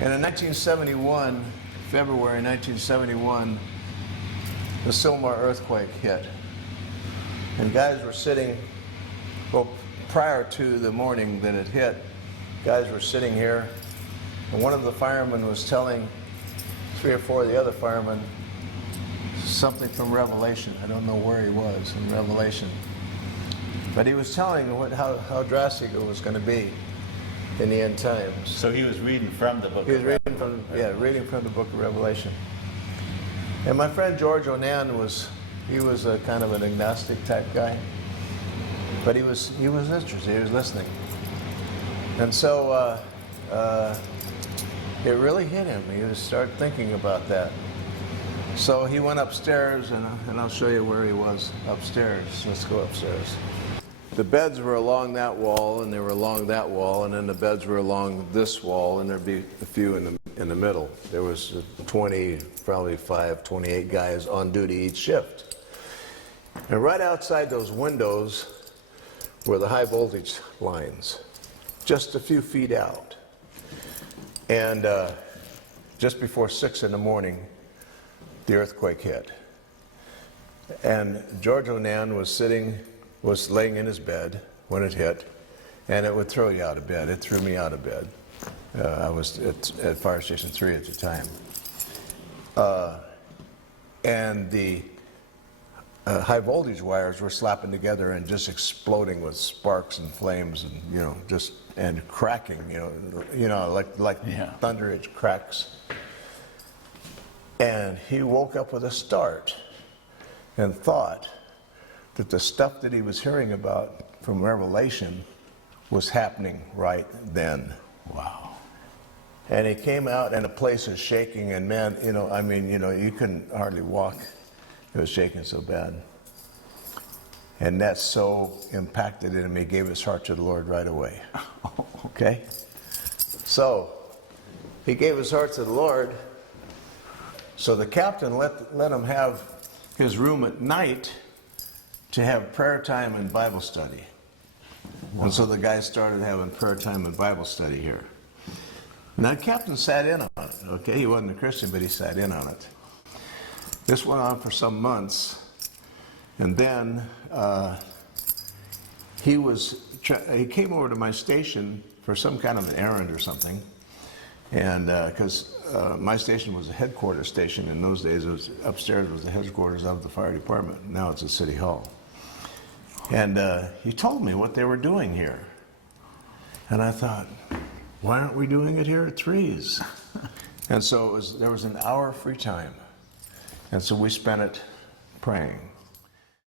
And in 1971, February 1971, the Sylmar earthquake hit. And guys were sitting, well, prior to the morning that it hit, guys were sitting here, and one of the firemen was telling 3 or 4 of the other firemen something from Revelation. I don't know where he was in Revelation. But he was telling how drastic it was going to be in the end times. So he was reading from the book. He was reading from the book of Revelation. And my friend George Onan was a kind of an agnostic type guy, but he was interested. He was listening, and so it really hit him. He started thinking about that. So he went upstairs, and I'll show you where he was upstairs. Let's go upstairs. The beds were along that wall, and they were along that wall, and then the beds were along this wall, and there'd be a few in the middle. There was 20, probably 28 guys on duty each shift. And right outside those windows were the high voltage lines, just a few feet out. And just before 6 in the morning, the earthquake hit. And George Onan was laying in his bed when it hit, and it would throw you out of bed. It threw me out of bed. I was at Fire Station 3 at the time. And the high voltage wires were slapping together and just exploding with sparks and flames, and and cracking, like thunder, it cracks. And he woke up with a start and thought that the stuff that he was hearing about from Revelation was happening right then. Wow. And he came out, and the place was shaking, and man, you couldn't hardly walk. It was shaking so bad. And that so impacted him, he gave his heart to the Lord right away. Okay? So, he gave his heart to the Lord, so the captain let him have his room at night to have prayer time and Bible study. Wow. And so the guys started having prayer time and Bible study here. Now, the captain sat in on it, okay? He wasn't a Christian, but he sat in on it. This went on for some months, and then he came over to my station for some kind of an errand or something, and because my station was a headquarters station in those days. Upstairs was the headquarters of the fire department. Now it's a city hall. And he told me what they were doing here, and I thought, why aren't we doing it here at Threes? And so there was an hour free time. And so we spent it praying.